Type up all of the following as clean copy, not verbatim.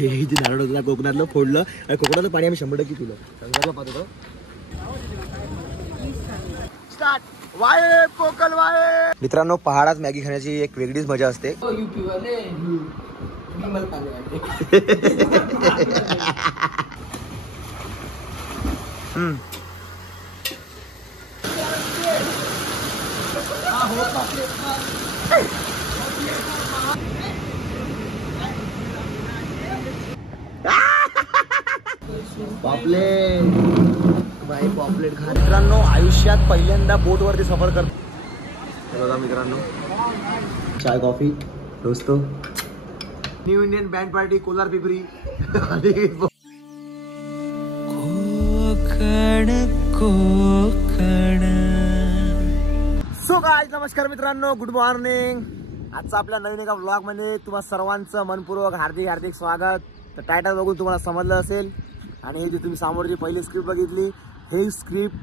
हे जे नारळ होतं कोकणातलं फोडलं आणि कोकणातलं पाणी आम्ही 100% पिलं. संघाचा पाहतो स्टार्ट. Y Konkan Y. मित्रांनो पहाडात मॅगी खाण्याची एक वेगळीच मजा असते. पॉपलेट बाई पॉपलेट खा. मित्रांनो आयुष्यात पहिल्यांदा बोट वरती सफर करतो. बघा मित्रांनो चाय कॉफी दोस्तो. New Indian band party Kolar Pipri. So guys नमस्कार मित्रांनो, गुड मॉर्निंग. आजचा आपल्या नवीन एका व्लॉग मध्ये तुम्हा सर्वांचं मनपूर्वक हार्दिक स्वागत. तर टायटल बघून तुम्हाला समजलं असेल आणि जे तुम्ही समोरची पहिली स्क्रिप्ट बघितली, हे स्क्रिप्ट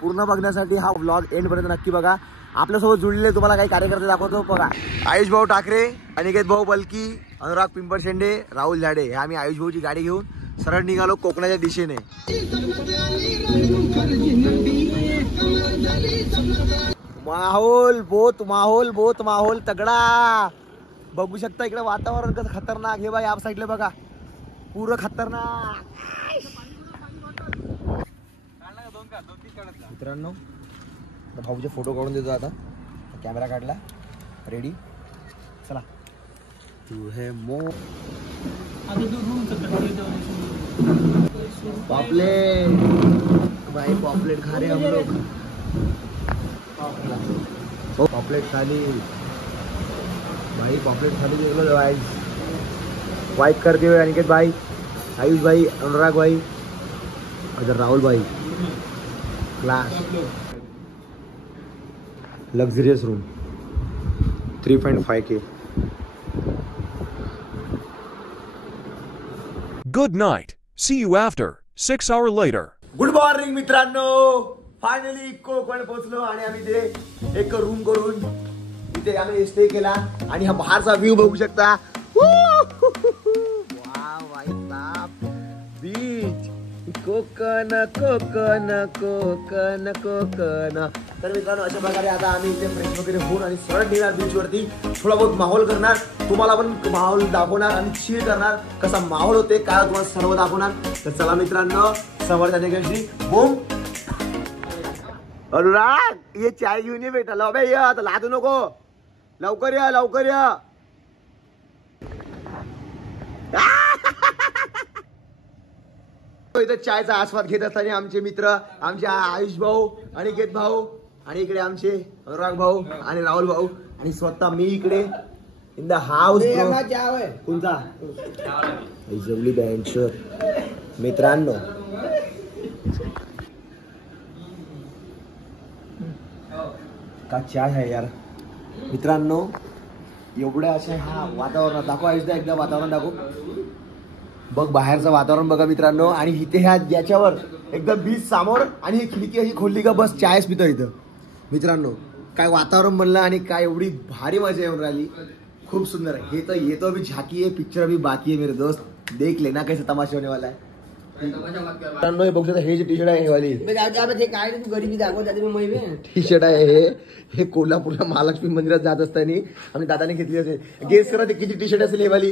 पूर्ण बघण्यासाठी हा व्लॉग एंड पर्यंत नक्की बघा. आपल्यासोबत जुळलेले तुम्हाला काही कार्यकर्ते दाखवतो बघा. आयुष भाऊ ठाकरे, अनिकेत भाऊ बलकी, अनुराग पिंपळशेंडे, राहुल झाडे हे आम्ही आयुष भाऊची गाडी घेऊन सरळ निघालो कोकणाच्या दिशेने. माहोल बहुत माहोल तगडा. बघू शकता इकडे वातावरण कसं खतरनाक. हे बाई या साईडला बघा पूर्ण खतरनाक. मित्रांनो भाऊचे फोटो काढून देतो आता. कॅमेरा काढला रेडी. चला तू है मो पॉपलेट भाई पॉपलेट खा रहे हम लोग. पॉपलेट खाली भाई पॉपलेट खाली वाइट करते हुए अनिकेत भाई, आयुष भाई, अनुराग भाई, इधर राहुल भाई. Class luxurious room 3.5K. Good night. See you after 6 hours later. Good morning मित्रांनो, फायनली कोकण पोहोचलो आणि आम्ही ते एक रूम करून इथे आम्ही स्टे केला आणि हा बाहेरचा व्ह्यू बघू शकता. बीच कोकण कोकण कोकण कोकण. तर मित्रांनो अशा प्रकारे आता आम्ही इथे फ्रेश वगैरे होऊन आणि सरळ निघणार बीच वरती. थोडा बहुत माहोल करणार, तुम्हाला पण माहोल दाखवणार आणि चिल करणार. कसा माहोल होते काय तुम्हाला सर्व दाखवणार. तर चला मित्रांनो समोर जाण्याची बूम. अनुराग ये चाय घेऊन ये बेटा. लो बे आता लादू नको, लवकर या लवकर या. इथे चायचा आस्वाद घेत असताना आमचे मित्र, आमचे आयुष भाऊ, अनिकेत भाऊ आणि इकडे आमचे अनुराग भाऊ आणि राहुल भाऊ आणि स्वतः मी इकडे इन द हाऊस. कोणता जवली बँच. मित्रांनो का चाय आहे यार. मित्रांनो एवढ्या अशा हा वातावरण दाखव आयुष एकदा वातावरण दाखव. बघ बाहेरचं वातावरण बघा मित्रांनो. आणि इथे ह्या याच्यावर एकदम बीच समोर आणि ही खिडकी अशी खोलली का बस चायच पितो इथं. मित्रांनो काय वातावरण बनलं आणि काय एवढी भारी मजा येऊन राहिली. खूप सुंदर आहे. हे तर येतो अभी झाकी है, पिक्चर अभी बाकी है मेरे दोस्त. देख लेना कैसे तमाशा होने वाला है. मित्रांनो हे बघू शकता, हे जे टी शर्ट आहे हे वाली टी शर्ट आहे हे कोल्हापूरला महालक्ष्मी मंदिरात जात असताना आम्ही दादाने घेतली असेल. गेस करा ते किती टी शर्ट असेल हे वाली.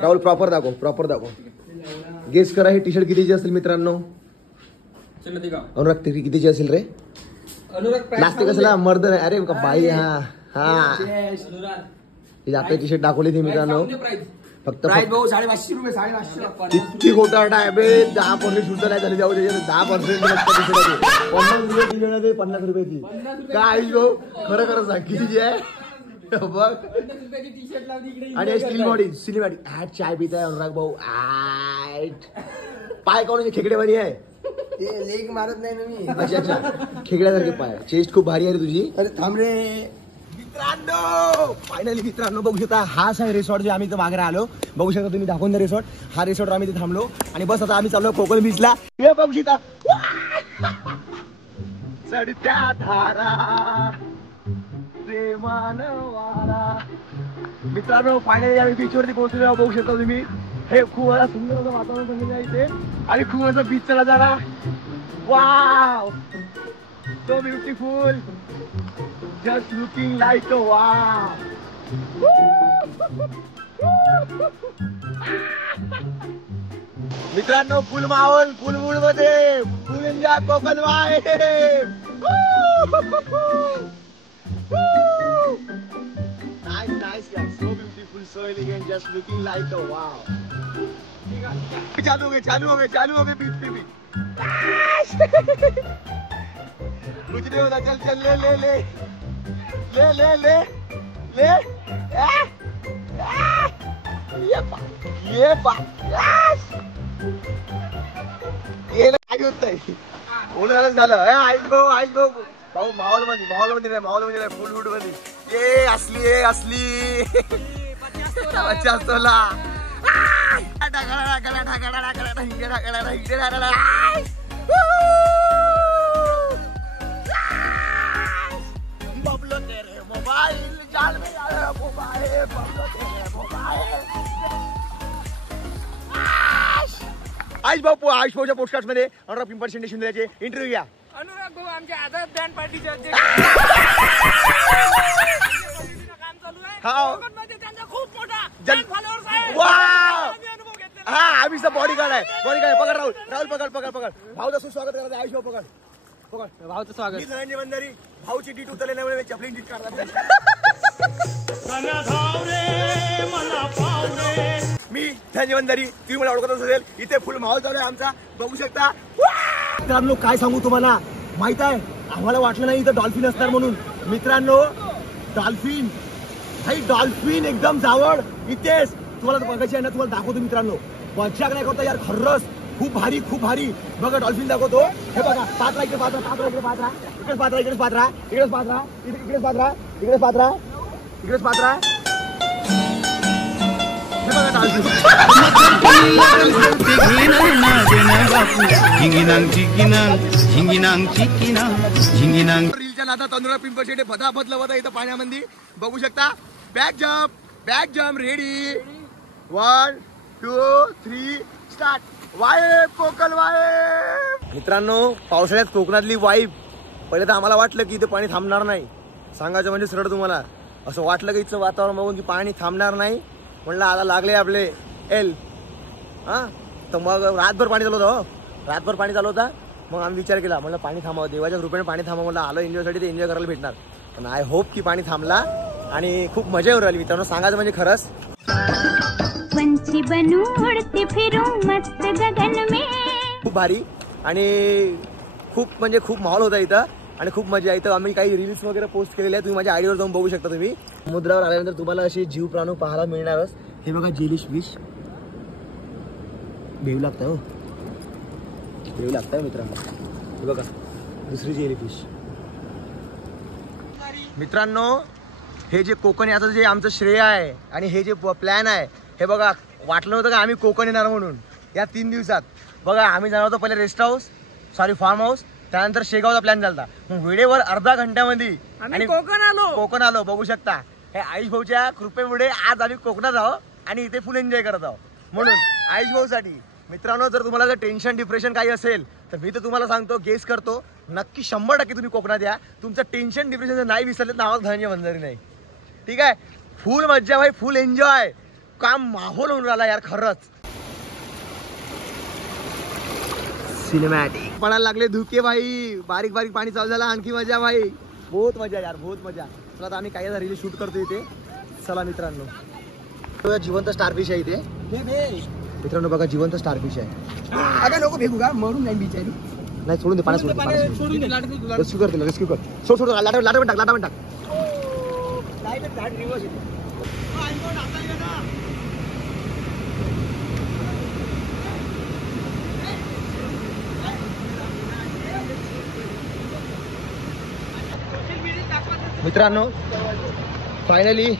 राहुल प्रॉपर दाखव. गेस करा हे टी शर्ट कितीची असेल मित्रांनो. अनुराग कितीची असेल रे. नाचते कसला मर्द नाही अरे बाई. हा आता टी शर्ट दाखवली ती मित्रांनो. फक्त 550 रुपये. 550 किती घोटाळा आहे बे. 10% सुद्धा नाही झाली. जाऊ दे 10% 50 रुपयाची. काय भाऊ खरं सांग कितीची आहे बघ. आणि स्टील बॉडी ऍट चाय पित आहे अनुराग भाऊ. पाय कोणाचे खेकडेवाणी आहे. लेग मारत नाही ना मी. अच्छा खेकड्यासारखे पाय. चेस्ट खूप भारी आहे तुझी. अरे थांब रे. मित्रांनो फायनली मित्रांनो बघू शकता हाच आहे रिसॉर्ट जे आम्ही इथं मागे आलो. बघू शकता तुम्ही दाखवून द्या रिसॉर्ट. हा रिसॉर्ट आम्ही इथे थांबलो आणि बस आता आम्ही चाललो कोकण बीचला. हे बघू शकता चढत्या धारा प्रेमान वारा मित्रांनो फायनली आम्ही बीचवरती पोहोचलेलो बघू शकता तुम्ही. हे खूप सुंदर असं वातावरण बनलेलं आहे इथे आणि खूप असं बीच चला जाणार. Wow so beautiful just looking like a wow. मित्रांनो फुल माहोल फुल मूड मध्ये फुल enjoy Konkan vibe. Nice, nice guys. So beautiful, so elegant, just looking like a wow. चालू हो गए बीच पे भी. मुझे नहीं होता. चल ले ये काय होतंय उन्हाळ्यात झालं. आईस भाऊ माहोल मध्ये नाही फुल वूड मध्ये. ये असली 50 तोला. बबलो तेरे मोबाइल जाल में मोबाइल बबलो तेरे मोबाइल. आयुष भाऊच्या पोस्टकास्ट मध्ये अनुराग पिंपळ शिंदेचे इंटरव्ह्यू घ्या. अनुराग भाऊ आमच्या आझाद बँड पार्टीचे अध्यक्ष. काम चालू आहे कोकणमध्ये त्यांचा खूप मोठा फॉलोअर्स आहे. अनुभव घेतलेला. हा आम्हीच बॉडीगार्ड आहे. पकड राहुल पकड भाऊचं सुस्वागत करायचं. आयुष भाऊ पकड भाऊचं स्वागत. मी धनंजय बंधारी भाऊची डीट उतरल्यामुळे चपलीन डीट काढला. मी धनंजय बंधारी तुम्ही मला ओळखत असेल. इथे फुल माहोल चालू आहे आमचा बघू शकता. मित्रांनो काय सांगू तुम्हाला माहित आहे आम्हाला वाटलं नाही इथं डॉल्फिन असणार म्हणून. मित्रांनो डॉल्फिन एकदम जावड इथेच तुम्हाला बघायची आहे ना. तुम्हाला दाखवतो मित्रांनो. मज्जा नाही करता यार खरंच खूप भारी बघा डॉल्फिन दाखवतो. हे बघा पात्रा इकडे पात्रा इकडेच पात्रा हे बघा डॉल्फिन. रीलच्या नादात अनुराग पिंपळ शेटे फटाफट लवता इथं पाण्यामध्ये बघू शकता. Back jump ready 1 2 3 start. Vibe Konkan vibe. मित्रांनो पावसाळ्यात कोकणातली वाईब. पहिले तर आम्हाला वाटलं की इथं पाणी थांबणार नाही. सांगायचं म्हणजे सरळ तुम्हाला असं वाटलं की इथचं वातावरण बघून की पाणी थांबणार नाही. म्हणलं आता लागले आपले तर मग रातभर पाणी चालू होता. मग आम्ही विचार केला म्हणलं पाणी थांबावं देवाच्या कृपेने पाणी थांबावं. म्हणलं आलं एन्जॉयसाठी ते एन्जॉय करायला भेटणार. पण आय होप की पाणी थांबला आणि खूप मजा येऊ राहिली. मित्रांनो सांगायचं म्हणजे खरंच पंछी बनू उड़ते फिरूं मस्त गगन में. खूप भारी आणि खूप माहोल होता इथं आणि खूप मजा इथं. आम्ही काही रील्स वगैरे पोस्ट केलेले आहे. तुम्ही माझ्या आयडीवर जाऊन बघू शकता. तुम्ही समुद्रावर आल्यानंतर तुम्हाला अशी जीव प्राणू पाहायला मिळणारच. हे बघा जेलिश फिश भेव लागतं मित्रांनो. हे बघा दुसरी जेली फिश. मित्रांनो हे जे कोकण याचं जे आमचं श्रेय आहे आणि हे जे प्लॅन आहे हे बघा वाटलं होतं का आम्ही कोकण येणार म्हणून या 3 दिवसात. बघा आम्ही जाणार होतो पहिले फार्म हाऊस त्यानंतर शेगावचा प्लॅन झाला. मग वेळेवर अर्धा घंट्यामध्ये आणि कोकण आलो बघू शकता. हे आयुष भाऊच्या कृपेमुळे आज आम्ही कोकणात आहोत आणि इथे फुल एन्जॉय करत आहोत. म्हणून आयुष भाऊसाठी मित्रांनो जर तुम्हाला जर टेन्शन डिप्रेशन काही असेल तर मी तर तुम्हाला सांगतो गेस करतो नक्की 100% तुम्ही कोकणात या. तुमचं टेन्शन डिप्रेशन जर नाही विसरले तर नावात धनंजय बंधारी नाही. ठीक आहे. फुल मज्जा भाई फुल एन्जॉय. काम माहोल होऊन राहिला यार खरंच. सिनेमॅटिक पडायला लागले धुके भाई. बारीक पाणी चालू झालं. आणखी मजा भाई. बहुत मजा यार बहुत मजा. चला आता आम्ही काही रील शूट करतो इथे. चला मित्रांनो जिवंत स्टारफिश आहे इथे. मित्रांनो बघा जिवंत स्टारफिश आहे. अगं नको फेकू का मरून नाही बिचारी. नाही सोडून दे पाण्यात सोडून दे. रेस्क्यू कर. सोड लाटा पण टाक. मित्रांनो फायनली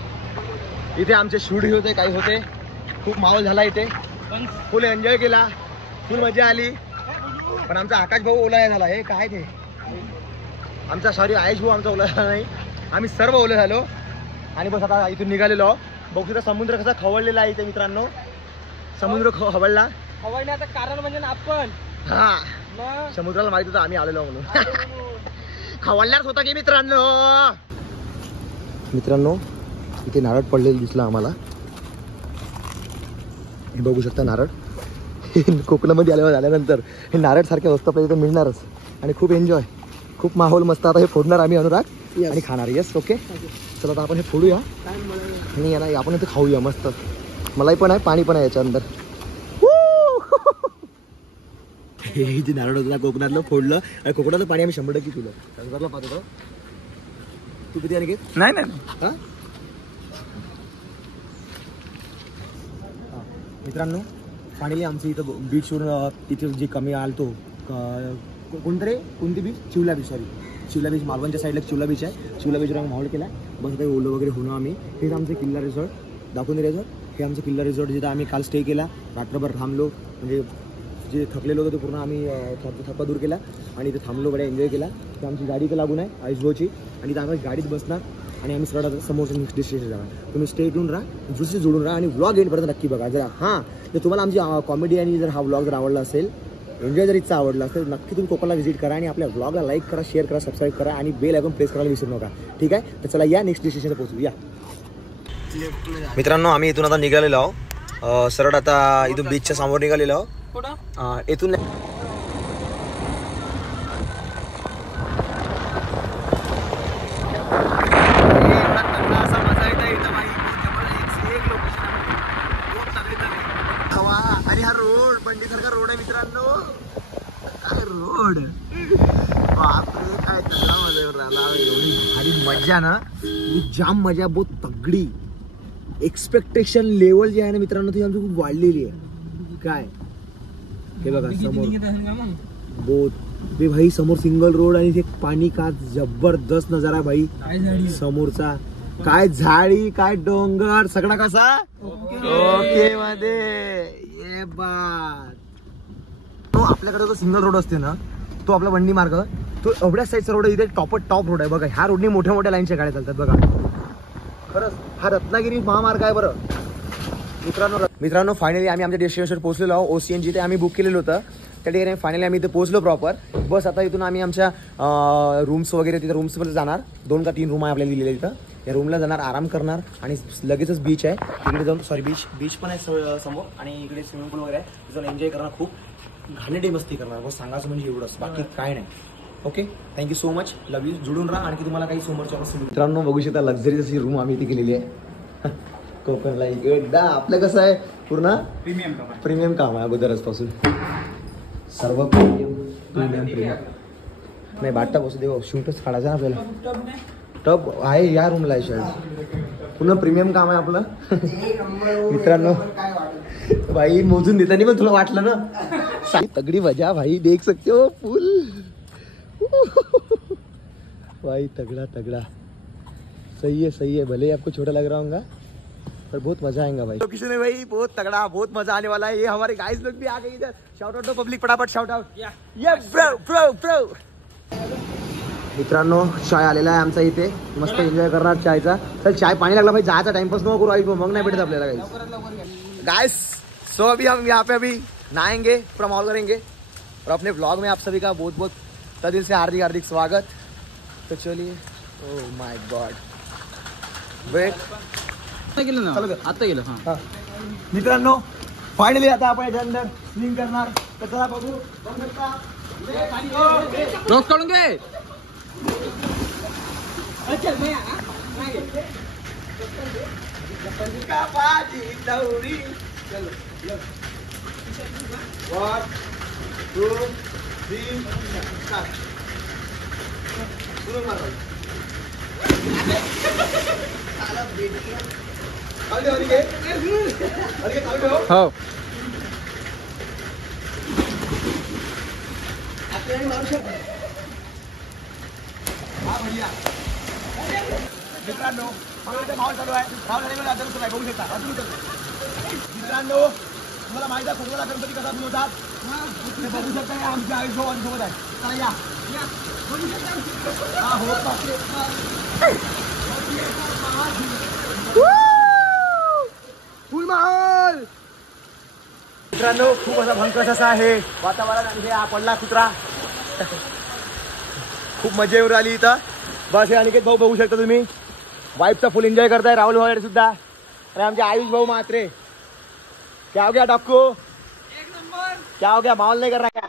इथे आमचे शूट होते काही होते. खूप माहोल झाला इथे. फुल एन्जॉय केला. फुल मजा आली. पण आमचा आकाश भाऊ ओला झाला. हे काय ते आमचा सॉरी आयुष भाऊ आमचा ओला झाला नाही. आम्ही सर्व ओले झालो आणि बस आता इथून निघालेलो. बघू शकता समुद्र कसा खवळलेला आहे इथे मित्रांनो. समुद्र खवळला. खवळण्याचं कारण म्हणजे ना आपण हा मग समुद्राला माहित होतं आम्ही आलेलो म्हणून. खवळणारच होता की मित्रांनो. मित्रांनो इथे नारळ पडलेलं दिसलं आम्हाला. हे बघू शकता नारळ. कोकणामध्ये आल्यानंतर हे नारळ सारख्या वस्तू आपल्याला इथे मिळणारच आणि खूप एन्जॉय, खूप माहोल मस्त. आता हे फोडणार आम्ही अनुराग आणि खाणार. येस ओके चला आता आपण हे फोडूया आणि याला आपण इथे खाऊया मस्त. मलाई पण आहे, पाणी पण आहे याच्या अंदर. हे जे नारळ होतं कोकणातलं फोडलं आणि कोकणातलं पाणी आम्ही 100% पिलं. संसारला पाहत होतो. तू किती आणि घेत नाही हा मित्रांनो फायनली आमचं इथं बीचवरून इथे जे कमी आलतो कोणती beach? Chivla beach. Sorry Chivla beach. मालवणच्या साईडला चिवला बीच आहे. चिवला बीचवर आम्ही माहोल केला. बस काही ओलं वगैरे होणं आम्ही. हेच आमचं किल्ला रिसॉर्ट दाखवून दिलं. हे आमचं किल्ला रिसॉर्ट जिथं आम्ही काल स्टे केला. रात्रभर थांबलो. म्हणजे जे थकलेलो होतो ते पूर्ण आम्ही थकवा दूर केला आणि इथे थांबलो. बड्या एन्जॉय केला. तर आमची गाडी इथं लागून आहे आईसबोची आणि इथं आम्ही गाडीत बसणार आणि आम्ही सरळ समोरच्या नेक्स्ट डेस्टिनेशन जाणार. तुम्ही स्टे इथून राहा, दुसरी जोडून राहा आणि व्लॉग एंडपर्यंत नक्की बघा. जरा हां जर तुम्हाला आमची कॉमेडी आणि जर हा व्लॉग जर आवडला असेल, एन्जॉय जर इच्छा आवडला असेल, नक्की तुम्ही कोकणला व्हिजिट करा आणि आपल्या व्लॉगला लाईक करा, शेअर करा, सबस्क्राईब करा आणि बेल आयकॉन प्रेस करायला विसरू नका. ठीक आहे तर चला या नेक्स्ट डेस्टिनेशनला पोहोचू. या मित्रांनो आम्ही इथून आता निघालेलो आहोत. सरळ आता इथून बीचच्या समोर निघालेलो आहोत. इथून आणि हा रोड बंडीसारखा रोड आहे मित्रांनो. काय रोड बापरे काय भारी मजा ना. जाम मजा बहुत तगडी. एक्सपेक्टेशन लेवल जे आहे ना मित्रांनो ती आमची खूप वाढलेली आहे. काय हे बघा समोर बोट ते भाई समोर सिंगल रोड आणि ते पाणी का जबरदस्त नजारा भाई समोरचा. काय झाडी काय डोंगर सगळा कसा ओके मध्ये. ये बात तो आपल्याकडे जो सिंगल रोड असते ना तो आपला वंडी मार्ग तो एवढ्या साईडचा रोड आहे. इथे टॉप रोड आहे बघा. ह्या रोडने मोठ्या मोठ्या लाईनच्या गाड्या चालतात बघा. खरंच हा रत्नागिरी महामार्ग आहे बरं मित्रांनो. फायनली आम्ही आमच्या डेस्टिनेशनवर पोहोचलेलो आहोत. OCN जिथे आम्ही बुक केलेलं होतं त्या ठिकाणी फायनली आम्ही इथे पोहोचलो प्रॉपर. बस आता इथून आम्ही आमच्या रूम्स वगैरे तिथे रूम्सवर जाणार. 2 का 3 रूम आहे आपल्याला दिलेल्या तिथं. या रूमला जाणार, आराम करणार आणि लगेचच बीच आहे इकडे जाऊन. सॉरी बीच पण आहे समोर आणि इकडे स्विमिंग पूल वगैरे आहे. तिथून एन्जॉय करणार, खूप घाणेरडी मस्ती करणार. बस सांगायचं म्हणजे एवढंच, बाकी काय नाही. Okay thank you so much. Love you. जुडून राहा आणखी तुम्हाला काही समोरच्या मित्रांनो बघू शकता लक्झरी अशी रूम आम्ही इथे केलेली आहे कोकणला. एकदा आपलं कसं आहे पूर्ण प्रीमियम काम आहे अगोदरच पासून. सर्व प्रीमियम नाही बाटा बसू देव. शूटच काढायचं ना आपल्याला. टब आहे या रूमला आहे शायद. पूर्ण प्रीमियम काम आहे आपलं मित्रांनो. भाई मोजून देताना पण तुला वाटलं ना तगडी मजा भाई. देख सकते हो फुल भाई तगड़ा सही है. भले ही आपको छोटा लग रहा होगा पर बहुत मजा आएगा भाई. लोकेशन है भाई बहुत तगड़ा, बहुत मजा आने वाला है. ये हमारे गाइस लोग भी आ गए इधर. शाउट आउट दो पब्लिक फटाफट शाउट आउट. या ब्रो मित्रांनो चाय आलेला आहे आमचा इथे. मस्त एन्जॉय करणार चायचा. चल चाय पाणी लागला भाई. जायचा टाइमपास नको करू आई मग नाही भेटत आपल्याला गाइस. सो अभी हम यहाँ पे अभी नहाएंगे, पूरा माहौल करेंगे और अपने ब्लॉग में आप सभी का बहुत बहुत दिल से हार्दिक स्वागत. तो चलिए. ओह माय गॉड वेट आता गेलं. हा मित्रांनो फायनली आता आपण याच्या अंदर स्विमिंग करणार. तर चला बघू शकता. रॉक्स काढून घे. One, 2, 3, start. हो मित्रांनो माहोल चालू आहे. बघू शकता मित्रांनो. तुम्हाला माहिती आहे कोकणाला गणपती कसा बनवतात. बघू शकता आमच्या आयुष्यासोबत आहे. चला या बघू शकता. फुल माहोल. मित्रांनो खूप असा भंकस असा आहे वातावरण आणि हा पडला कुत्रा. खूप मजा येऊन राहिली इथं. बस हे अनिकेत भाऊ बघू शकता तुम्ही वाईफचा फुल एन्जॉय करताय. राहुल भाऊ सुद्धा आणि आमचे आयुष भाऊ मात्रे. क्या हो गया डॉक्को? एक नंबर क्या हो गया? माहौल नहीं कर रहा क्या?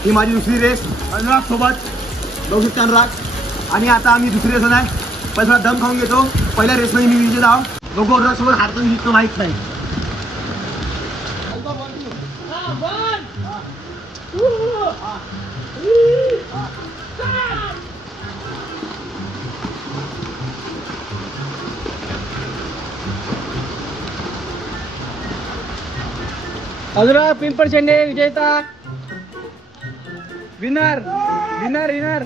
ही माझी दुसरी रेस अनुराग सोबत बघू शकता अनुराग. आणि आता आम्ही दुसरी रेस आहे. पहिला थोडा दम खाऊन घेतो. पहिल्या रेसमध्ये मी विजेत आहो. बघू अनुराग सोबत हारतो मी जिंकतो माहीत नाही. अनुराग पिंपळशेंडे विजेता. Winner winner winner.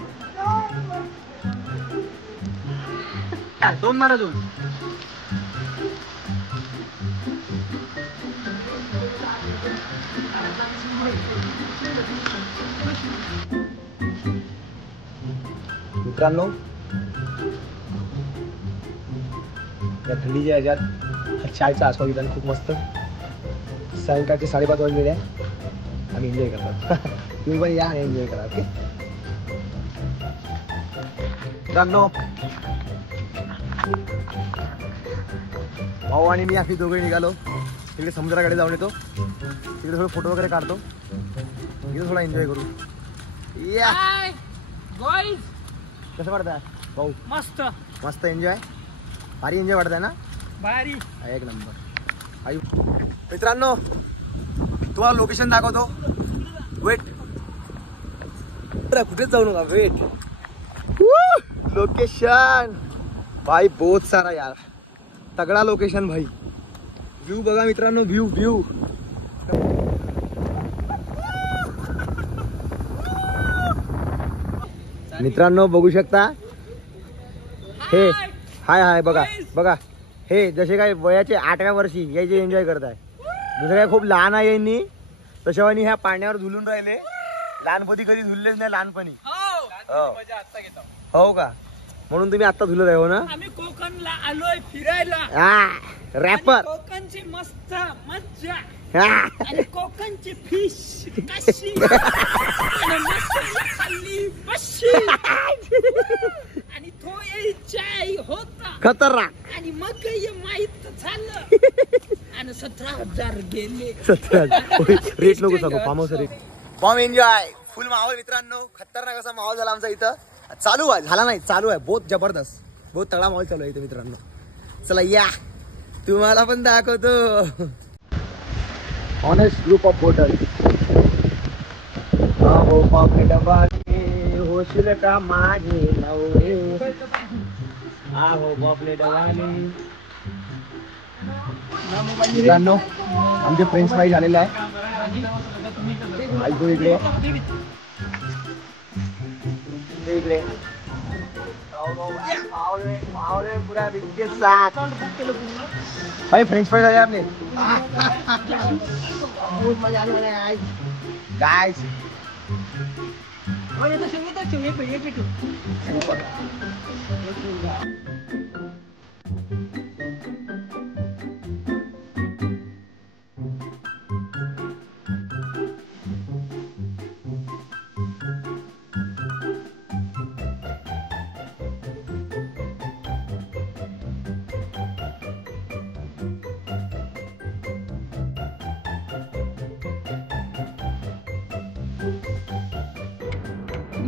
दोन मारा दोन. मित्रांनो या थंडीच्या ह्याच्यात चायचा आस्वाद घेताना खूप मस्त. सायंकाळचे 5:30 वाजलेले आहे. आम्ही एन्जॉय करतात. तुम्ही पण या आणि एन्जॉय करा. ओके मित्रांनो भाऊ आणि मी आम्ही दोघे निघालो. तिकडे समुद्राकडे जाऊन येतो. तिकडे थोडं फोटो वगैरे काढतो. इकडे थोडा एन्जॉय करू. या हाय बॉईज. कसं वाटतंय भाऊ? मस्त मस्त एन्जॉय. भारी एन्जॉय वाटत आहे ना? भारी. एक नंबर. मित्रांनो तुम्हाला लोकेशन दाखवतो. वेट कुठेच जाऊ नका. वेट लोकेशन भाई बहुत सारा यार. तगड़ा लोकेशन भाई. व्यू बघा मित्रांनो. व्यू व्यू मित्रांनो बघू शकता. हे हाय हाय बघा बघा. हे जसे काय वयाचे 8व्या वर्षी यायचे एन्जॉय करताय. दुसरे काय खूप लहान आहे यांनी. तशावानी ह्या पाण्यावर झुलून राहिले. लहानपणी कधी झुललेच नाही लहानपणी. मजा आता घेतो. हो का? म्हणून तुम्ही आता झुलत आहे हो ना? आम्ही कोकणला आलोय फिरायला. रॅपर. कोकणची मस्त मज्जा हा. आणि कोकणची फिश कशी आणि मस्त खाल्ली बशी आणि तो ये चाय होता खतरनाक. आणि मग हे माहित झालं आणि 17,000 गेले. 17 रेट लोक सांगू. Farm house rate. Form enjoy full माहोल मित्रांनो. खतरनाक असा माहोल झाला आमचा इथं. चालू आहे झाला नाही चालू आहे. बहुत जबरदस्त बहुत तगडा माहोल चालू आहे इथं मित्रांनो. चला या तुम्हाला पण दाखवतो. Honest group of bottle. होशील का माझे नवरे. आहो बापले डवाले. मित्रांनो आमचे फ्रेंच फ्राई झालेले आहे. ऐकू इकडे इकडे पुरा बिस्किट साथ भाई फ्रेंच फ्राइज आए आपने. बहुत मजा आने वाला है गाइस. ये तो सुनिए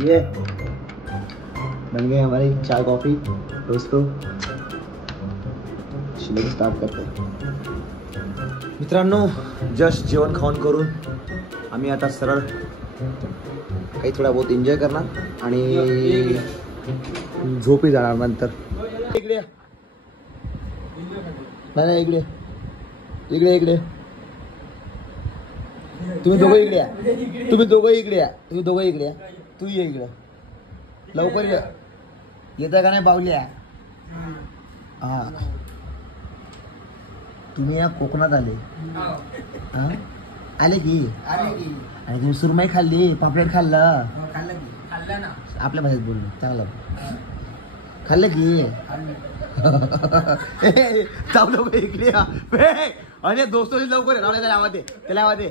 ये बन गए हमारी चाय कॉफी दोस्तों. स्टार्ट करते मित्रांनो. जस्ट जेवण खाऊन करून आम्ही आता सरळ काही थोडा बहुत एन्जॉय करणार आणि झोपी जाणार नंतर. इकडे नाही इकडे इकडे इकडे तुम्ही दोघं इकडे या. तुम्ही दोघं इकडे या. तुम्ही दोघं इकडे या. तू ये इकडे लवकर ये. येता का नाही बावल्या. हा तुम्ही या कोकणात आले. हा आले की आणि तुम्ही सुरमई खाल्ली पापलेट खाल्लं ना आपल्या भाषेत बोललो चांगलं खाल्लं की. जाऊ लवकर इकडे या. अरे दोस्तो लवकर रावले त्याला आवाज दे त्याला आवाज दे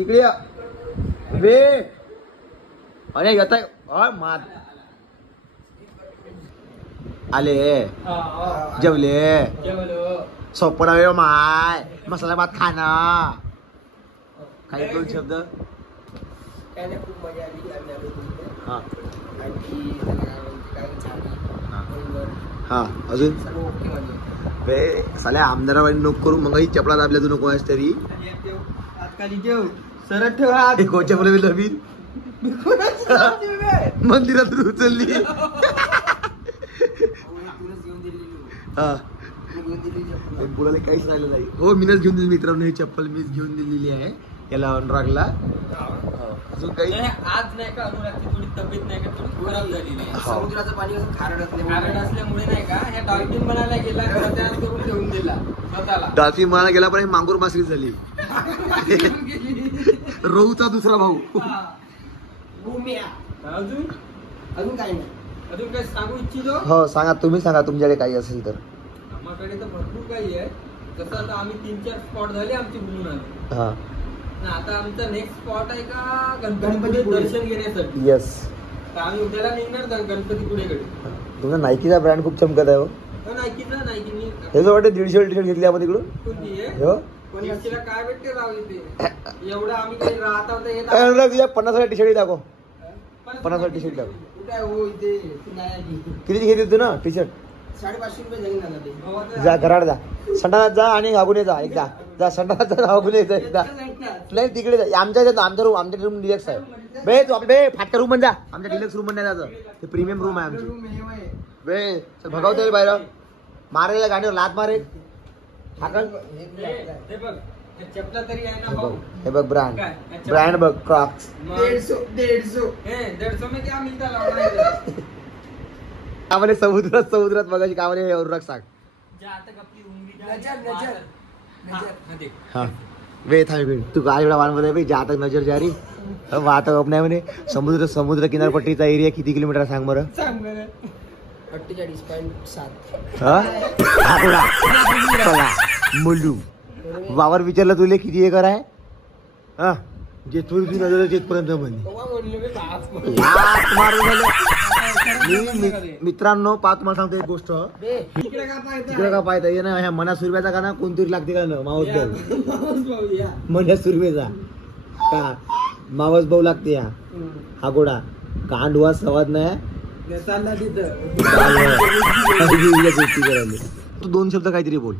इकडे या. वे अरे येत मात आले जेवले सोपडा वेळ माय मसाला भात खाणं काही दोन शब्द. खूप मजा आली. हा हा अजून बे साल्या आमदारावानी नको करू मग चपला दाबल्या तू नको आहेस तरी सरळ ठेवा चपला नवीन मंदिरात उचलली. हा बोलायला काहीच राहिलं नाही. हो मीनच घेऊन दिली मित्रांनो ही चप्पल मीच घेऊन दिलेली आहे याला अनुरागला. अजून काही आज नाही का अनुरागची थोडी तब्येत नाही का थोडी खराब झालेली आहे. हा. समुद्राचं पाणी असं खारट असल्यामुळे नाही का ह्या डॉल्फिन बनायला गेला तयार करून ठेवून दिला स्वतःला. डॉल्फिन मला गेला पण मांगूर मासरी झाली. रोहूचा दुसरा भाऊ. अजून अजून काय नाही. अजून काय सांगू इच्छितो. हो सांगा तुम्ही सांगा तुमच्याकडे काही असेल तर. आमच्याकडे तर भरपूर काही आहे. जसं आता आम्ही 3-4 स्पॉट झाले आमचे बोलून आले. हा ना आता आमचा नेक्स्ट स्पॉट आहे का गणपती दर्शन घेण्यासाठी. येस तर आम्ही उद्याला निघणार गणपतीपुळेकडे. तुमचा नायकीचा ब्रँड खूप चमकत आहे. हो नाईकीचा नाईकीनी हे जो वाटतं 150 टी शर्ट घेतली आपण तिकडून. कोणती आहे हो पण याला काय भेटते राव इथे एवढं आम्ही काही राहत आहोत येत काय अनुराग तुझ्या 50 टी शर्ट दाखव. 50 टी शर्ट दाखव. कुठे हो इथे नाही किती घेतली तू ना टी शर्ट. 550 रुपये जाईल ना ते. जा घरात जा संडासात जा आणि घागून ये जा एकदा जा संडासात जा घागून ये जा एकदा. नाही तिकडे जा आमच्या आमच्या रूम डिलक्स आहे. बे तू आपले फाटका रूम मध्ये जा. आमच्या डिलक्स रूम मध्ये जायचं ते प्रीमियम रूम आहे आमची. बे चल भगावतोय बाहेर मारे गाडीवर लात मारे हाकल. हे बघ हे चपला तरी आहे ना भाऊ. हे बघ ब्रँड ब्रँड बघ क्रॉक्स. 150 में क्या मिलता लावणार. आम्हाला समुद्रात मगाशी कामाने अनुराग सांग. हा वे था तू काय एवढा वाहन मध्ये जहा तक नजर जारी वहां तक अपने म्हणे. समुद्र किनारपट्टीचा एरिया किती किलोमीटर सांग बरं. 48.7. मुलू वावर विचारलं तुले किती एकर आहे. हा जेथून ती नजर जेथपर्यंत म्हणली मित्रांनो. पाच मला सांगतो एक गोष्ट. तिकडे का पाहता ये ना ह्या मना सुरव्याचा का ना कोणतरी लागते का ना मावस भाऊ. मना सुरव्याचा का मावस भाऊ लागते हा गोडा कांडवा सवाद नाही. तू 2 शब्द काहीतरी बोल.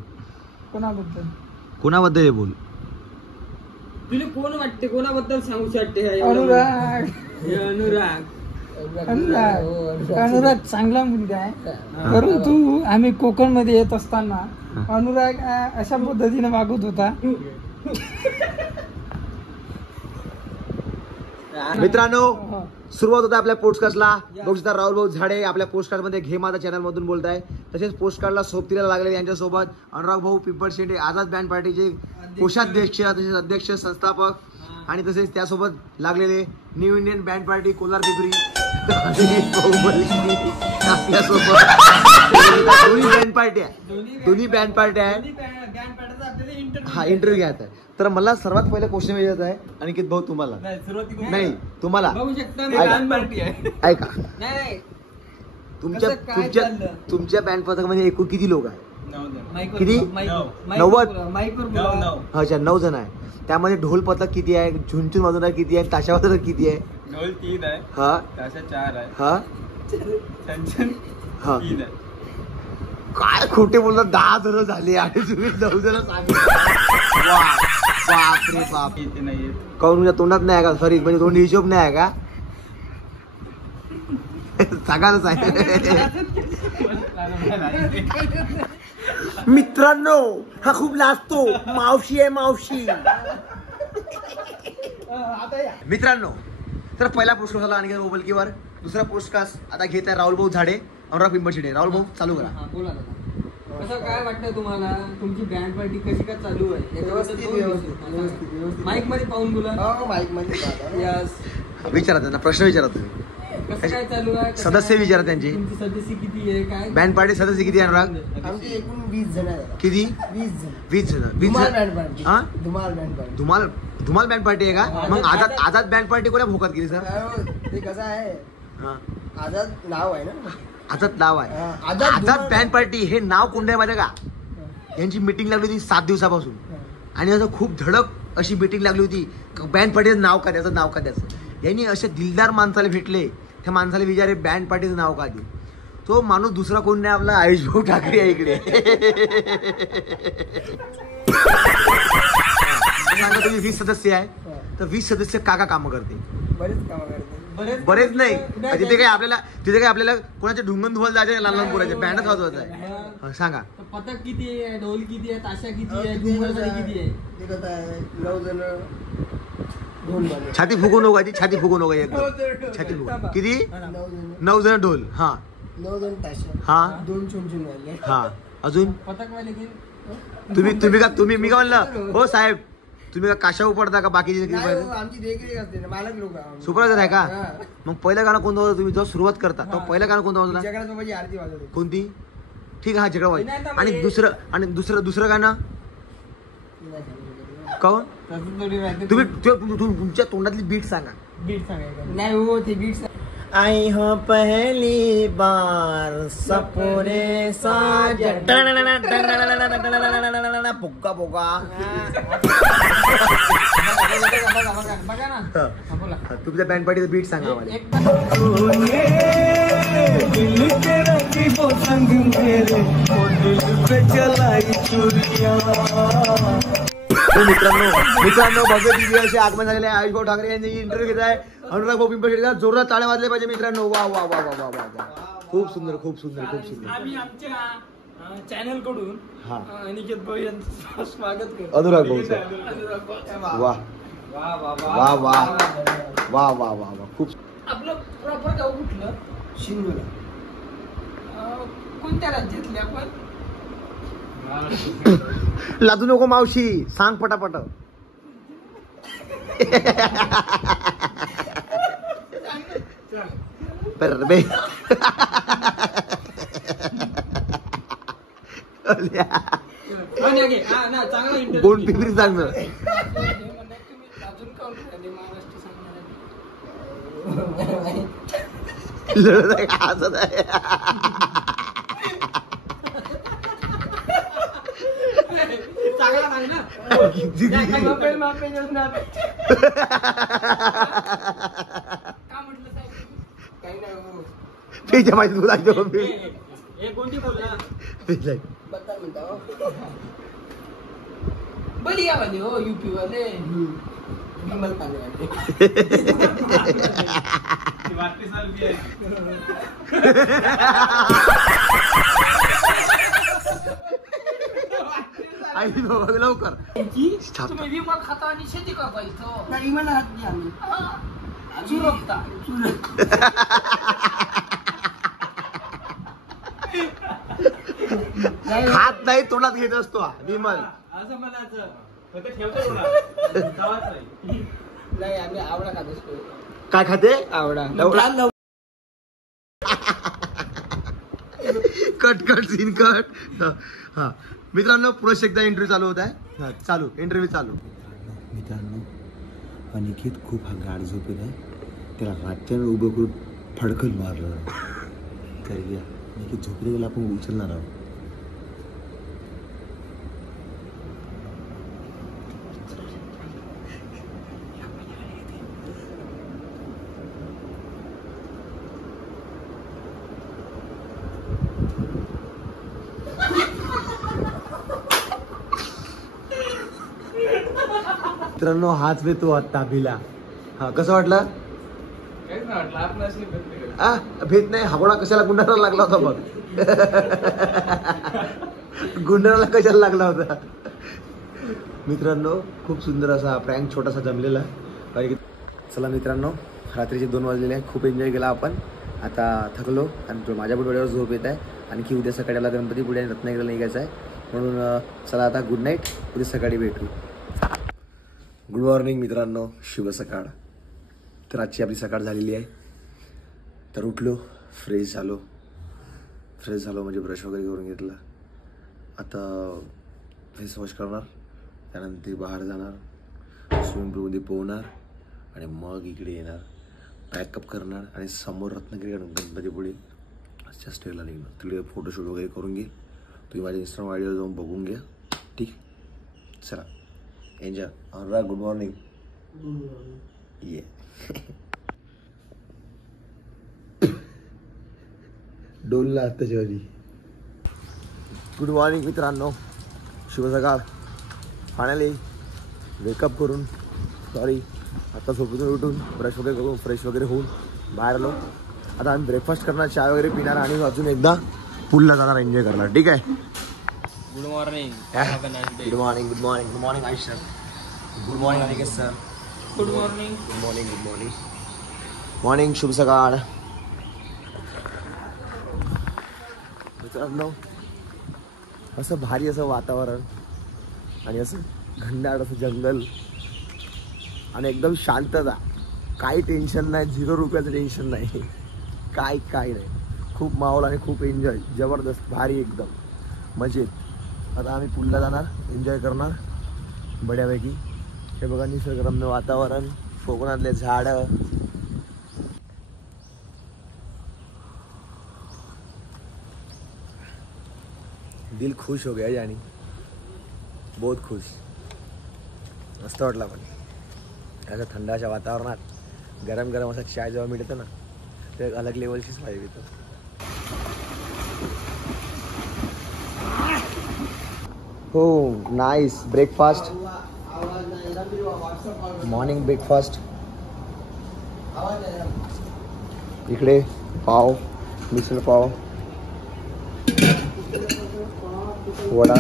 कोणाबद्दल हे बोल. तुला कोण वाटते कोणाबद्दल सांगू शकते. अनुराग चांगला मुलगा आहे. परंतु आम्ही कोकण मध्ये येत असताना अनुराग अशा पद्धतीने वागत होता. मित्रांनो सुरुवात होता आपल्या पोस्टकास्टला. बघू शकता राहुल भाऊ झाडे आपल्या पोस्टकास्ट मध्ये घे माझा चॅनल मधून बोलताय. तसेच पोस्टकार्डला सोबतीला लागले यांच्यासोबत अनुराग भाऊ पिंपळ शेंडे आझाद बँड पार्टीचे कोषाध्यक्ष तसेच अध्यक्ष संस्थापक आणि तसेच त्यासोबत लागलेले new Indian band party Kolar Pipri आपल्यासोबत दोन्ही बँड पार्ट्या आहेत. हा इंटरव्ह्यू घ्यायचा आहे. तर मला सर्वात पहिला क्वेश्चन विचारायचा आहे अनिकेत भाऊ तुम्हाला. नाही तुम्हाला ऐका तुमच्या बँड पथकामध्ये एकूण किती लोक आहेत. किती 90. अच्छा 9 जण आहे. त्यामध्ये ढोल पथक किती आहे झुंचून वाजवणार किती आहे ताशा वाजवणार किती आहे. ढोल 3 आहे, हा ताशा 4 आहे, हा छंछन हा 3 आहे. काय खोटे बोलतात 10 जण झाले आणि तुम्ही 9 जण सांगितलं. वा, बाप रे बाप. इथे नाही येत. काऊन तुमच्या तोंडात नाही आहे का? सॉरी म्हणजे तोंड हिशोब नाही आहे का? सांगायला सांग. मित्रांनो हा खूप लाजतो. मावशी आहे मावशी. मित्रांनो तर पहिला पोस्ट झाला आणखी मोबाईलकीवर. दुसरा पोस्टकास्ट आता घेत आहे राहुल भाऊ झाडे, अनुराग पिंपळशेटे. राहुल भाऊ चालू करा. हा, बोला दादा. कसं काय वाटतं तुम्हाला? तुमची बँड पार्टी कशी काय चालू आहे? माईक मध्ये पाहून बोला. यस. विचारा त्यांना प्रश्न विचारा तुम्ही. कसं काय चालू आहे? सदस्य विचारा त्यांचे. तुमची सदस्य किती आहे? काय बँड पार्टी सदस्य किती आहे अनुराग? आमची एकूण 20 जण आहे. किती? 20 जण. 20 जण. 20 धुमाल जण. Band party. हा? Dhumal band party. Dhumal band party आहे का? मग आझाद बँड पार्टी कोणा भोकात गेली सर? ते कसं आहे, हा आझाद नाव आहे ना. आझाद नाव आहे. हा, आझाद आझाद धुमाल- बँड पार्टी हे नाव कोणतं आहे माहिती आहे का? यांची मीटिंग लागली होती 7 दिवसापासून आणि असं खूप धडक अशी मीटिंग लागली होती. बँड पार्टीचं नाव का द्यायचं, नाव का द्यायचं. यांनी असे दिलदार माणसाला भेटले. त्या माणसाला विचारे बँड पार्टीचं नाव का दे. तो माणूस दुसरा कोण नाही, आपला आयुष भाऊ ठाकरे आहे इकडे. सांगा तुम्ही 20 सदस्य आहे तर 20 सदस्य काका कामं करते. बरेच कामं करते. बरेच नाही. तिथे काही आपल्याला कोणाच्या ढुंगण धुवायला जायचं, लहान लहान पोराचे बँडच वाजवायचं आहे. हा, सांगा. पथक किती आहे? ढोल किती आहे? ताशा किती आहे? ते घुमरसाठी किती आहे? ते कसं आहे, 9 जण ढोल वाजवतात. छाती फुगून होगायची, छाती फुगून होगा एकदम. छाती फुगून किती? 9 जण ढोल. हा 9 जण ताशा. हा 2 चुमचुम वाजले. हा अजून पथकवाले किती? तुम्ही मी काय म्हणलं हो साहेब, तुम्ही का काशावर पडता का बाकीचे नाही हो, आमची देखरेख असते ना, मालक लोक सुपरवायझर आहे का? मग पहिलं गाणं कोणतं होतं? तुम्ही जेव्हा सुरुवात करता तेव्हा पहिलं गाणं कोणतं होतं? जगन्नाथ बाबाची आरती वाजवते. कोणती? ठीक आहे, हा जगडवाई. आणि दुसरं गाणं काऊन? तसं थोडी माहिती. तुम्ही तुमच्या तोंडातली बीट सांगा. बीट सांगायचं नाही हो, ते बीट आई हो पहली बार सपोरे साजन पुक्का पुक्का. बघा ना. हा, बोला. तुमच्या बँड पार्टीचं बीट सांगा आम्हाला. मित्रांनो भव्य दिव्य असे आगमन झालेले आहे. आयुष भाऊ ठाकरे यांनी इंटरव्ह्यू घेत आहे. अनुराग भाऊ पिंपळशेटे जोरदार टाळ्या वाजल्या पाहिजे मित्रांनो. वा वा वा वा वा वा वा. खूप सुंदर खूप सुंदर खूप सुंदर. आम्ही आमच्या चॅनल कडून हा अनिकेत भाऊ यांचं स्वागत करतो. अनुराग भाऊचं वा वा वा वा वा वा वा. खूप. आपलं प्रॉपर गाव कुठलं? शिंदोला. कोणत्या राज्यातले आपण? लाजू नको मावशी, सांग पटापट. बे बोन पिपरी सांग. लढत आहे का? हसत आहे. चांगला नाही ना. त्याच्या माहिती तुला कोणती बोलला? बलिया वाले हो, यूपी वाले. विमल पांडे लवकर. तुम्ही विमल खाता आणि शेती करता इथं. विमल हात घ्या आम्ही चुरपता. हात नाही तोंडात घेत असतो हा विमल. असं म्हणायचं. नाही, आम्ही आवडा खात असतो. काय खाते? आवडा. Cut cut scene cut. हा मित्रांनो पुढे एकदा इंटरव्ह्यू चालू होत आहे. हा चालू इंटरव्ह्यू चालू. मित्रांनो अनिकेत खूप हा गाड झोपेत आहे. त्याला रात्यानं उभं करून फडकल मारलं. तर या अनिकेत झोपले गेला, आपण उचलणार आहोत. मित्रांनो हाच वे तो आता भिला. हा कसं वाटलं? भेट नाही. हागोडा कशाला गुंडाराला लागला होता बघ. गुंडाराला कशाला लागला होता मित्रांनो. खूप सुंदर असा प्रँक छोटासा जमलेला. चला मित्रांनो, रात्रीचे 2 वाजलेले आहे. खूप एन्जॉय केला आपण. आता थकलो आणि माझ्या पण डोळ्यावर झोप येत आहे. आणखी उद्या सकाळीला गणपती पुढे रत्नागिरीला निघायचं आहे. म्हणून चला आता गुड नाईट. उद्या सकाळी भेटू. गुड मॉर्निंग मित्रांनो, शुभ सकाळ. तर आजची आपली सकाळ झालेली आहे. तर उठलो, फ्रेश झालो म्हणजे ब्रश वगैरे करून घेतला. आता फेस वॉश करणार, त्यानंतर बाहेर जाणार, स्विमिंग पूलमध्ये पोहणार आणि मग इकडे येणार, पॅकअप करणार आणि समोर रत्नागिरी गणपतीपुढे आजच्या स्टेला निघणार. तिकडे फोटोशूट वगैरे करून घे. तुम्ही माझ्या इंस्टाग्राम आयडीवर जाऊन बघून घ्या. ठीक, चला एन्जॉय. Anurag good morning. ये डोलला आत्ताच्या आधी. गुड मॉर्निंग मित्रांनो, शुभ सकाळ. फायनली वेकअप करून आता झोपेतून उठून ब्रश वगैरे करून फ्रेश वगैरे होऊन बाहेर आलो. आता आम्ही ब्रेकफास्ट करणार, चाय वगैरे पिणार आणि अजून एकदा पूलला जाणार, एन्जॉय करणार. ठीक आहे. Good morning. Good morning. Good morning. Good morning Ayush sir. Good morning Aniket sir. Good morning. Good morning. Good morning. Morning. शुभ सकाळ मित्रांनो. असं भारी असं वातावरण आणि असं घनदाट असं जंगल आणि एकदम शांतता. काही टेन्शन नाही, 0 रुपयाचं टेन्शन नाही, काय नाही. खूप माहोल आणि खूप एन्जॉय. जबरदस्त भारी एकदम मजेत. आता आम्ही पुलला जाणार, एन्जॉय करणार बड्यापैकी. हे बघा निसर्गरम्य वातावरण, कोकणातले झाडं. दिल खुश हो गया यानी, बहुत खुश. मस्त वाटला पण असं थंडाच्या वातावरणात गरम गरम असं चाय जेव्हा मिळतं ना, ते एक अलग लेवलचीच पाहिजे येतं. हो नाईस. Breakfast, morning breakfast. इकडे पाव, misal pav, vada.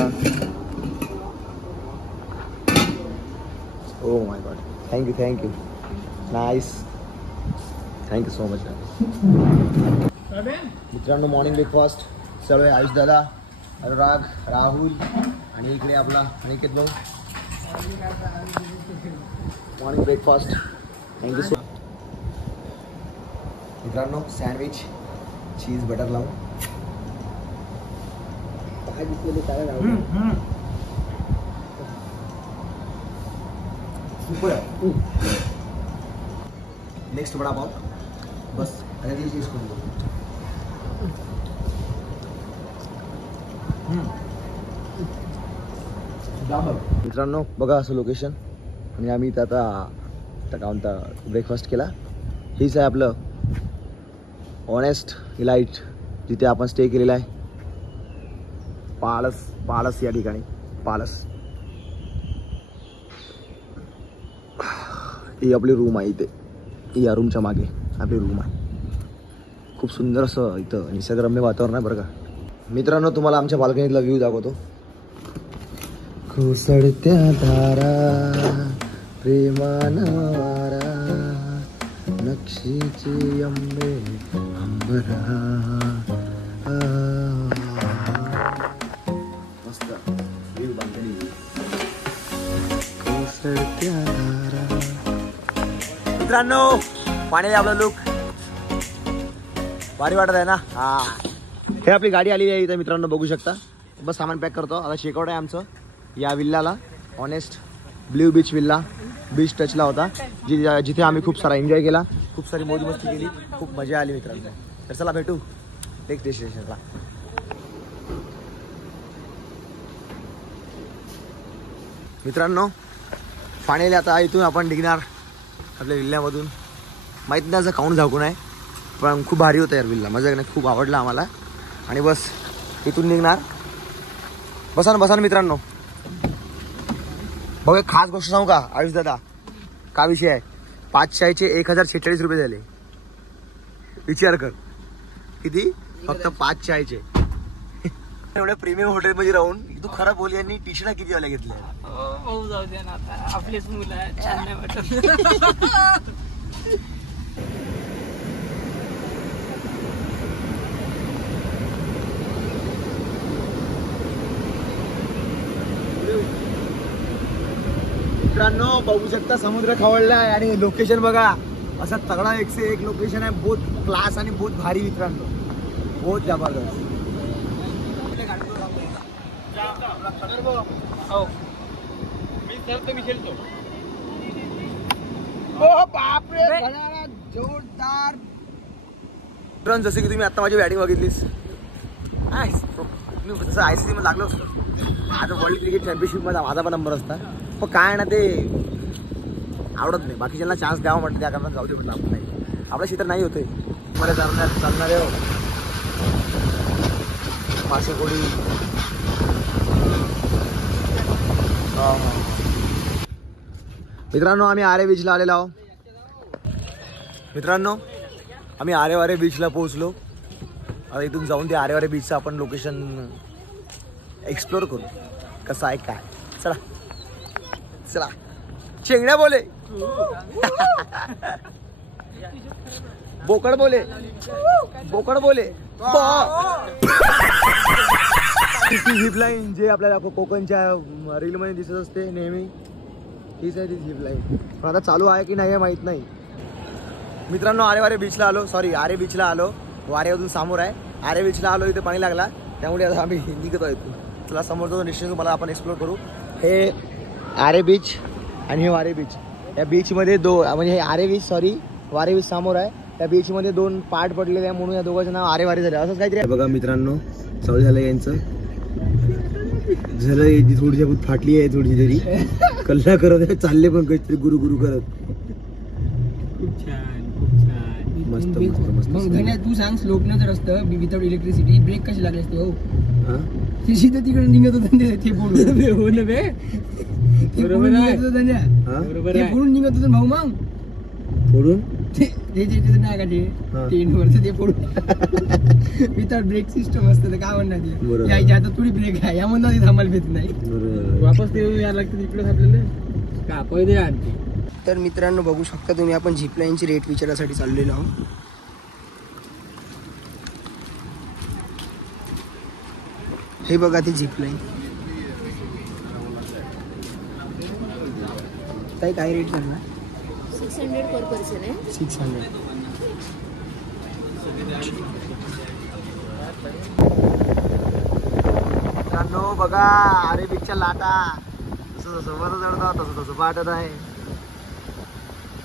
Oh my God, thank you. Nice, thank you so much. मित्रांनो मॉर्निंग ब्रेकफास्ट सर्व आहे. आयुष दादा, अनुराग, राहुल आणि इकडे आपला अनिकेत भाऊ. Morning breakfast. Thank you so. मित्रांनो सँडविच, चीज बटर लावून काय दिसलेले काय राहुल. सुपर. नेक्स्ट वडापाव बस. अरे चीज करून मित्रांनो बघा असं लोकेशन. आणि आम्ही इथं आता काय म्हणता ब्रेकफास्ट केला. हीच आहे आपलं ऑनेस्ट इलाइट, जिथे आपण स्टे केलेला आहे. पाळस या ठिकाणी. पाळस ही आपली रूम आहे. इथे या रूमच्या मागे आपली रूम आहे. खूप सुंदर असं इथं निसर्गरम्य वातावरण आहे बरं का. मित्रांनो तुम्हाला आमच्या बाल्कनीतला व्ह्यू दाखवतो. कोसळत्या धारा प्रेमानं वारा, नक्षीची अंबे अंबरा. मस्त व्ह्यू बाल्कनी. कोसळत्या धारा. मित्रांनो पाणी आपलं लुक भारी वाटत आहे ना. हा हे आपली गाडी आलेली आहे इथं मित्रांनो, बघू शकता. बस सामान पॅक करतो आता. चेकआउट आहे आमचं या विल्लाला. Honest blue beach villa, beach टचला होता, जिथे आम्ही खूप सारा एन्जॉय केला, खूप सारी मौज मस्ती केली, खूप मजा आली मित्रांनो. तर चला भेटू नेक्स्ट डेस्टिनेशनला. मित्रांनो फायनली आता इथून आपण निघणार आपल्या विल्ल्यामधून. माहीत नाही असं काउंट झाकून आहे, पण खूप भारी होतं यार विल्ला. मजा नाही, खूप आवडला आम्हाला. आणि बस इथून निघणार. बसा ना मित्रांनो, बघा खास गोष्ट सांगू का आयुष दादा, का विषय आहे, 5 चायचे 1046 रुपये झाले. विचार कर किती, फक्त 5 चायचे. एवढ्या प्रीमियम हॉटेल मध्ये राहून तू खरं बोल, यांनी टी शर्ट किती वाल्या घेतल्या? भाऊ जाऊ दे ना आता, आपलीच मुलं आहेत, छान नाही वाटत. मित्रांनो बघू शकता समुद्र खवळलाय आणि लोकेशन बघा, असा तगडा 1 से 1 लोकेशन आहे, बहुत क्लास आणि बहुत भारी मित्रांनो, बहुत जबरदस्त. जोरदार. मित्रांनो जसे की तुम्ही आता माझी बॅटिंग बघितलीस, जसं ICC मध्ये लागलो आता वर्ल्ड क्रिकेट चॅम्पियनशिप मध्ये माझा पण नंबर असता, पण काय ना ते आवडत नाही, बाकीच्यांना चान्स द्यावा म्हटलं त्या कारण जाऊ दे म्हटलं आपण नाही, आपल्या क्षेत्र नाही होते मला चालणार आहे. मासेकोडी मित्रांनो आम्ही आरे बीचला आलेलो आहोत. मित्रांनो आम्ही आरेवारे बीचला पोहोचलो. आता इथून जाऊन ते आरेवारे बीचचं आपण लोकेशन एक्सप्लोर करू कसं आहे काय. चला चला चेंगड्या बोले बोकड बोले बोकड बोले. झिप लाईन जे आपल्याला कोकणच्या रील मध्ये दिसत असते नेहमी, हीच आहे ती झिप लाईन, पण आता चालू आहे की नाही हे माहित नाही. मित्रांनो आरेवारे बीचला आलो, सॉरी आरे बीचला आलो, वारेवरून समोर आहे. आरे बीचला आलो, इथे पाणी लागला त्यामुळे आता आम्ही निघतो इथून. चला समोरचा निश्चित तुम्हाला आपण एक्सप्लोर करू. हे आरे बीच आणि हे वारे बीच, या बीचमध्ये म्हणजे हे आरे बीच सॉरी वारे बीच समोर आहे. त्या बीचमध्ये 2 पार्ट पडलेले आहे म्हणून या दोघांचं नाव आरे वारे झाले, असंच काहीतरी. बघा मित्रांनो चालू झालं यांचं, झालं याची थोडीशी बहुत फाटली आहे थोडीशी तरी, कल्ला करत चालले पण काहीतरी गुरु गुरु करत. खूप छान मस्त मस्त मस्त. मग धन्या तू सांग, स्लोपनं जर असतं विदाउट इलेक्ट्रिसिटी ब्रेक कशी लागले असते? हो ते सीधं तिकडे निघत होतं ते फोडून. हो ना बे, बरोबर निघत होतं धन्या, ते फोडून निघत होतं भाऊ. मग फोडून नाही का ते इनवरचं ते फोडून विदाउट ब्रेक सिस्टम असतं तर काय म्हणणार ते, यायच्या आता थोडी ब्रेक आहे या म्हणणार ते थांबायला भेट नाही, वापस ते यायला लागतं इकडेच आपल्याला का पहिले आणते. तर मित्रांनो बघू शकता तुम्ही, आपण झिपलाईनची रेट विचारासाठी चाललेलो आहोत. हे बघा ती झिपलाईन, काय रेट करणार? 600 पर पर्सन आहे. 600. मित्रांनो बघा आरे बीचच्या लाटा, जसं जसं वर चढतो तसं तसं वाटत आहे.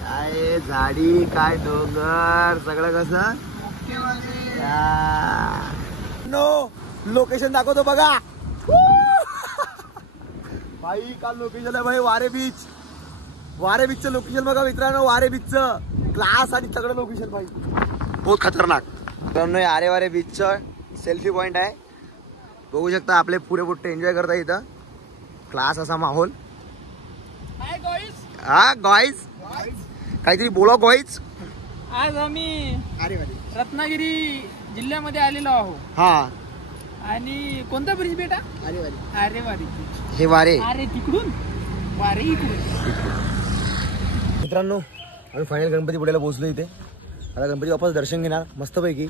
काय झाडी काय डोंगर सगळं कसं. नो लोकेशन दाखवतो बघा भाई, काल लोकेशन आहे भाई वारे बीच. वारे बीचचं लोकेशन बघा मित्रांनो, वारे बीचचं क्लास आणि सगळं लोकेशन भाई बहुत खतरनाक. मित्रांनो आरे वारे बीचचं सेल्फी पॉइंट आहे, बघू शकता. आपले पुरे पुट्टे एन्जॉय करता इथं, क्लास असा माहोल. हा गॉईज काहीतरी बोला गॉईज. आज आम्ही रत्नागिरी जिल्ह्यामध्ये आलेलो आहोत. हा आणि कोणता ब्रिज बेटा? आरे वारे. हे वारे आरे तिकडून वारे इकडून. मित्रांनो आम्ही फायनल गणपतीपुळ्याला पोहोचलो इथे. आता गणपती बाप्पाचं दर्शन घेणार मस्तपैकी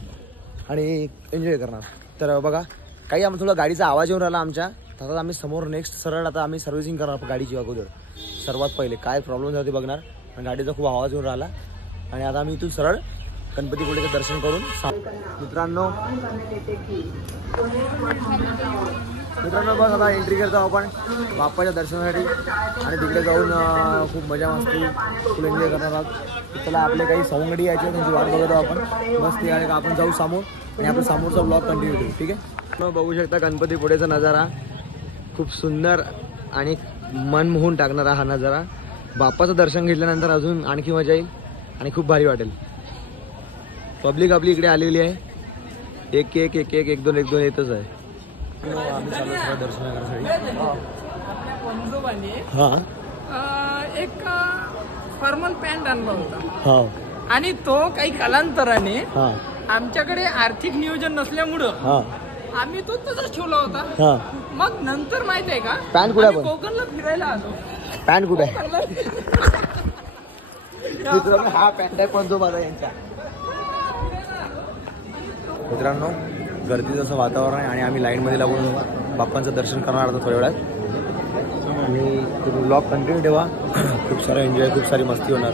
आणि एन्जॉय करणार. तर बघा काही आम्ही थोडा गाडीचा आवाज येऊन राहिला आमच्या, आता आम्ही समोर नेक्स्ट सरळ आता आम्ही सर्व्हिसिंग करणार गाडीची अगोदर. सर्वात पहिले काय प्रॉब्लेम झाला ते बघणार, आणि गाडीचा खूप आवाज येऊन राहिला. आणि आता आम्ही इथून सरळ गणपतीपुळेचं दर्शन करून मित्रांनो बस आता एंट्री करतो आपण बाप्पाच्या दर्शनासाठी. आणि तिकडे जाऊन खूप मजा मस्ती फुल एन्जॉय करणार आहोत. त्याला आपले काही सवंगडी यायचे त्यांची वाट बघत आहोत आपण. मस्ती आहे का आपण जाऊ समोर आणि आपण समोरचा ब्लॉग कंटिन्यू करू. ठीक आहे. बघू शकता गणपतीपुळेचा नजारा खूप सुंदर आणि मनमोहून टाकणारा हा नजारा. बाप्पाचं दर्शन घेतल्यानंतर अजून आणखी मजा येईल आणि खूप भारी वाटेल. पब्लिक आपली इकडे आलेली आहे, एक एक एक एक एक दोन येतच आहे. आम्ही चालू दर्शन करण्यासाठी. हा एक फॉर्मल पॅन्ट आणला होता हा आणि तो काही कालांतराने हा आमच्याकडे आर्थिक नियोजन नसल्यामुळं हा आम्ही तो तसाच ठेवला होता. हा मग नंतर माहित आहे का पॅन्ट कुठे आम्ही आपण कोकणला फिरायला आलो. पॅन्ट कुठे आहे मित्रांनो? हा पॅन्ट आहे पण जो माझा यांचा. मित्रांनो गर्दीचं असं वातावरण आहे आणि आम्ही लाईनमध्ये लागून बाप्पांचं दर्शन करणार आहोत थोड्या वेळात. आणि तुम्ही ब्लॉग कंटिन्यू ठेवा. खूप सारा एन्जॉय, खूप सारी मस्ती होणार.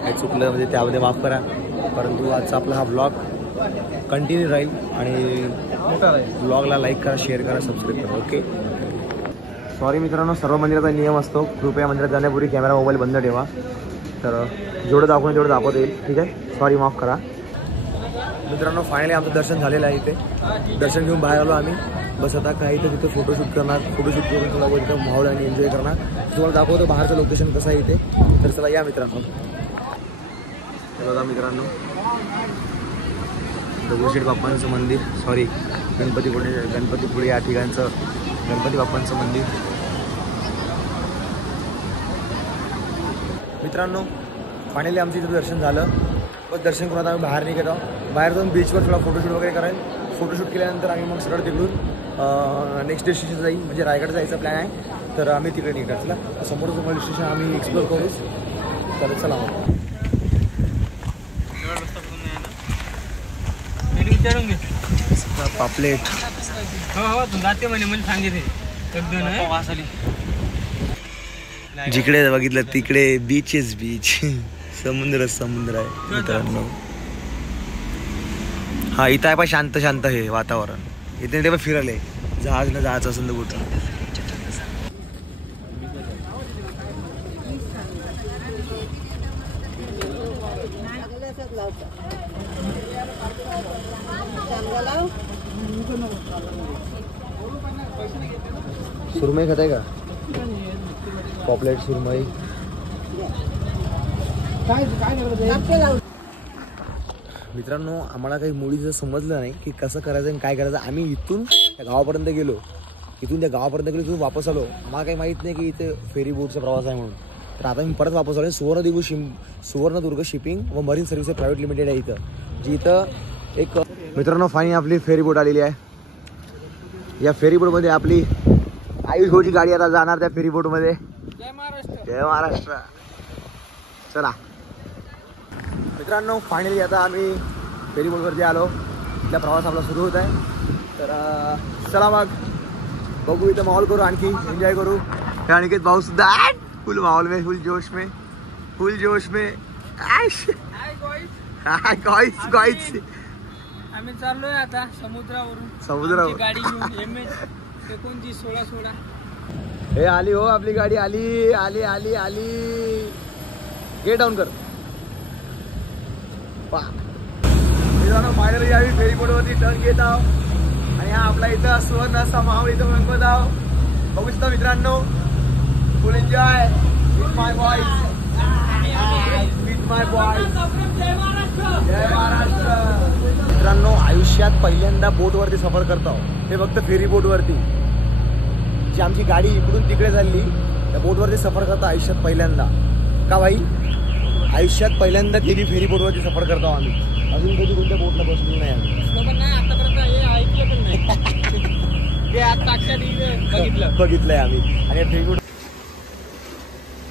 काही चुकलं म्हणजे त्यामध्ये माफ करा, परंतु आजचा आपला हा ब्लॉग कंटिन्यू राहील आणि ब्लॉगला लाईक करा, शेअर करा, सबस्क्राईब करा. ओके. सॉरी मित्रांनो, सर्व मंदिराचा नियम असतो, कृपया मंदिरात जाण्यापूर्वी कॅमेरा मोबाईल बंद ठेवा. तर जेवढं दाखवून तेवढं दाखवता येईल. ठीक आहे, सॉरी, माफ करा. मित्रांनो फायनली आमचं दर्शन झालेलं आहे. इथे दर्शन घेऊन बाहेर आलो आम्ही. बस आता काही तर तिथे फोटोशूट करणार. फोटोशूट करून थोडा इथं माहोल आणि एन्जॉय करणार. तुम्हाला दाखवतो बाहेरचं लोकेशन कसं आहे इथे. तर चला या मित्रांनो. हे बघा मित्रांनो, दगडूशेठ बाप्पांचं मंदिर, सॉरी गणपतीपुळे या ठिकाणचं गणपती बाप्पांचं मंदिर. मित्रांनो फायनली आमचं इथं दर्शन झालं. बस दर्शन करून आता आम्ही बाहेर निघत आहोत. बाहेर जाऊन बीचवर थोडा फोटोशूट वगैरे करायला. फोटोशूट केल्यानंतर आम्ही मग सरळ तिकडून नेक्स्ट डेस्टिनेशन जाईल, म्हणजे रायगड जायचा प्लॅन आहे. तर आम्ही तिकडे निघणार. चला समोरचं हिल स्टेशन आम्ही एक्सप्लोर करूच. तर चला विचारून घे. पापलेट हो जाते म्हणे सांगितले. जिकडे बघितलं तिकडे बीचेस बीच, समुद्र समुद्र आहे मित्रांनो. हा इथं आहे पण शांत शांत हे वातावरण. इथे ते पण फिरले जहाज न जायचं असेल तर कुठं. सुरमई खात आहे का? पॉपलेट सुरमई. मित्रांनो आम्हाला काही मुळीचं समजलं नाही की कसं करायचं आणि काय करायचं. आम्ही इथून त्या गावापर्यंत गेलो, इथून त्या गावापर्यंत गेलो, इथून वापस आलो. आम्हाला काही माहीत नाही की इथे फेरी बोटचा प्रवास आहे म्हणून. तर आता मी परत वापस आलो. सुवर्णदुर्ग शिपिंग व मरीन सर्व्हिसेस प्रायव्हेट लिमिटेड आहे इथं, जी इथं एक. मित्रांनो फायनली आपली फेरी बोट आलेली आहे. या फेरी बोटमध्ये आपली आयुष भाऊची गाडी आता जाणार त्या फेरी बोटमध्ये. जय महाराष्ट्र. जय महाराष्ट्र. चला मित्रांनो फायनली आता आम्ही फेरी बोटवरती आलो. इथला प्रवास आपला सुरू होत आहे. तर चला मग बघू, इथं माहोल करू, आणखी एन्जॉय करू. हे अनिकेत भाऊ सुद्धा फुल माहोल में, फुल जोश में. गाईस आम्ही चाललोय आता समुद्रावरून. समुद्रावर गाडी घेऊन MS 1916. हे आली हो आपली गाडी. आली आली आली आली. गेट डाऊन कर. मित्रांनो फायनली आम्ही फेरी बोटवरती टर्न घेत आहोत आणि हा आपला इथं सुवर्ण असा माहोल इथं रंगवत आहोत. बघू शकता मित्रांनो, full enjoy with my boys. जय महाराष्ट्र. मित्रांनो आयुष्यात पहिल्यांदा बोटवरती सफर करतो. हे फक्त फेरी बोटवरती. जी आमची गाडी इकडून तिकडे झाली, त्या बोटवरती सफर करतो आयुष्यात पहिल्यांदा. का भाई? आयुष्यात पहिल्यांदा केली फेरी बोटवरती सफर करतो आम्ही. अजून कधी कोणत्या बोटला बसलो नाही आम्ही. आतापर्यंत हे ऐकलं पण नाही. ते आता बघितलंय आम्ही. आणि फेरी बोट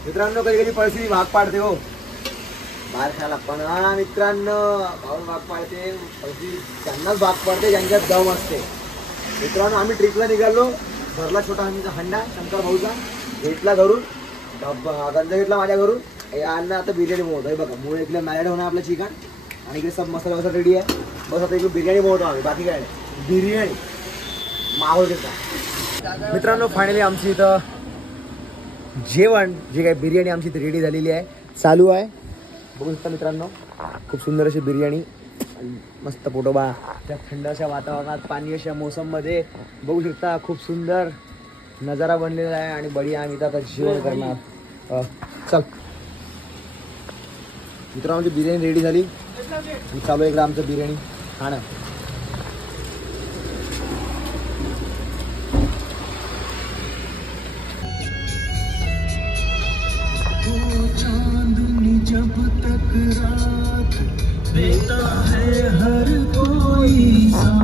मित्रांनो कधी कधी परिस्थिती भाग पाडते हो. बाहेर खायला पण हा मित्रांनो भाऊ भाग पाडते. त्यांनाच भाग पडते ज्यांच्यात दम असते. मित्रांनो आम्ही ट्रिपला निघालो. भरला छोटा आमचा हंडा शंकर भाऊचा, घेतला घरून, गंज घेतला माझ्या घरून. हे अन्न आता बिर्याणी बनवतो. हे बघा मूळ इकडे मॅरिनेट होणार आपलं चिकन आणि इकडे सब मसाला वसा रेडी आहे. बस आता इकडे बिर्याणी बनवतो आम्ही. बाकी काय नाही, बिर्याणी माहोल घेता. मित्रांनो फायनली आमची इथं जेवण जे काय बिर्याणी आमची इथे रेडी झालेली आहे, चालू आहे. बघू शकता मित्रांनो खूप सुंदर अशी बिर्याणी. मस्त पोटोबा त्या थंड अशा वातावरणात, पाणी अशा मोसममध्ये बघू शकता खूप सुंदर नजारा बनलेला आहे. आणि बढिया आम्ही आता जेवण करणार. चल मित्रांनो आमची बिर्याणी रेडी झाली. चालू आहे इकडं आमचं बिर्याणी खाणं. जब तक रात देता है हर कोई